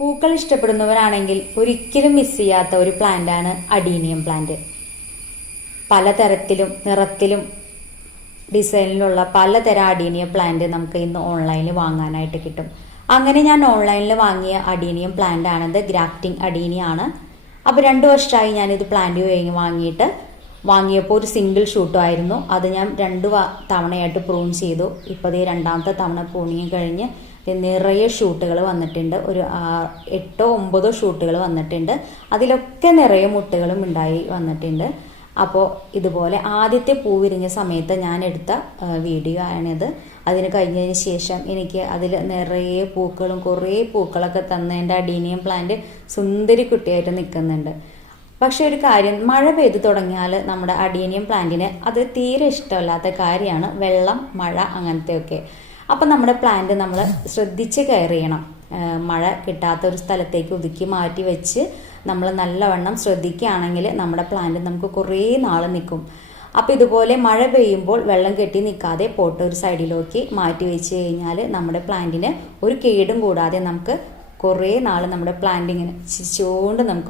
പൂക്കൾ ഇഷ്ടപ്പെടുന്നവരാണെങ്കിൽ ഒരിക്കലും മിസ് ചെയ്യാത്ത ഒരു പ്ലാന്റാണ് അഡീനിയം പ്ലാന്റ്. പലതരത്തിലും നിറത്തിലും ഡിസൈനിലുള്ള പലതരം അഡീനിയം പ്ലാന്റ് നമുക്ക് ഇന്ന് ഓൺലൈനിൽ വാങ്ങാനായിട്ട് കിട്ടും. അങ്ങനെ ഞാൻ ഓൺലൈനിൽ വാങ്ങിയ അഡീനിയം പ്ലാന്റ് ആണത്. ഗ്രാഫ്റ്റിംഗ് അഡീനിയാണ്. അപ്പോൾ 2 വർഷമായി ഞാനിത് പ്ലാന്റ് വാങ്ങിയപ്പോൾ ഒരു സിംഗിൾ ഷൂട്ടും ആയിരുന്നു. അത് ഞാൻ 2 തവണയായിട്ട് പ്രൂൺ ചെയ്തു. ഇപ്പോൾ ഈ 2ാമത്തെ തവണ പ്രൂണിങ് കഴിഞ്ഞ് നിറയെ ഷൂട്ടുകൾ വന്നിട്ടുണ്ട്. ഒരു 8 or 9 ഷൂട്ടുകൾ വന്നിട്ടുണ്ട്. അതിലൊക്കെ നിറയെ മുട്ടുകളും ഉണ്ടായി വന്നിട്ടുണ്ട്. അപ്പോൾ ഇതുപോലെ ആദ്യത്തെ പൂ വിരിഞ്ഞ സമയത്ത് ഞാൻ എടുത്ത വീഡിയോ ആണിത്. അതിന് കഴിഞ്ഞതിന് ശേഷം എനിക്ക് അതിൽ നിറയെ പൂക്കളും കുറേ പൂക്കളൊക്കെ തന്ന എൻ്റെ അഡീനിയം പ്ലാന്റ് സുന്ദരി കുട്ടിയായിട്ട് നിൽക്കുന്നുണ്ട്. പക്ഷെ ഒരു കാര്യം, മഴ പെയ്തു തുടങ്ങിയാൽ നമ്മുടെ അഡീനിയം പ്ലാന്റിന് അത് തീരെ ഇഷ്ടമല്ലാത്ത കാര്യമാണ് വെള്ളം, മഴ അങ്ങനത്തെയൊക്കെ. അപ്പം നമ്മുടെ പ്ലാന്റ് നമ്മൾ ശ്രദ്ധിച്ച് കെയർ ചെയ്യണം. മഴ കിട്ടാത്ത ഒരു സ്ഥലത്തേക്ക് ഒതുക്കി മാറ്റി വെച്ച് നമ്മൾ നല്ലവണ്ണം ശ്രദ്ധിക്കുകയാണെങ്കിൽ നമ്മുടെ പ്ലാന്റ് നമുക്ക് കുറേ നാൾ നിൽക്കും. അപ്പോൾ ഇതുപോലെ മഴ പെയ്യുമ്പോൾ വെള്ളം കെട്ടി നിൽക്കാതെ പോട്ട് ഒരു സൈഡിലേക്ക് മാറ്റി വെച്ച് കഴിഞ്ഞാൽ നമ്മുടെ പ്ലാന്റിന് ഒരു കേടും കൂടാതെ നമുക്ക് കുറേ നാൾ നമ്മുടെ പ്ലാന്റ് ഇങ്ങനെ ചിരിച്ചുകൊണ്ട് നമുക്ക്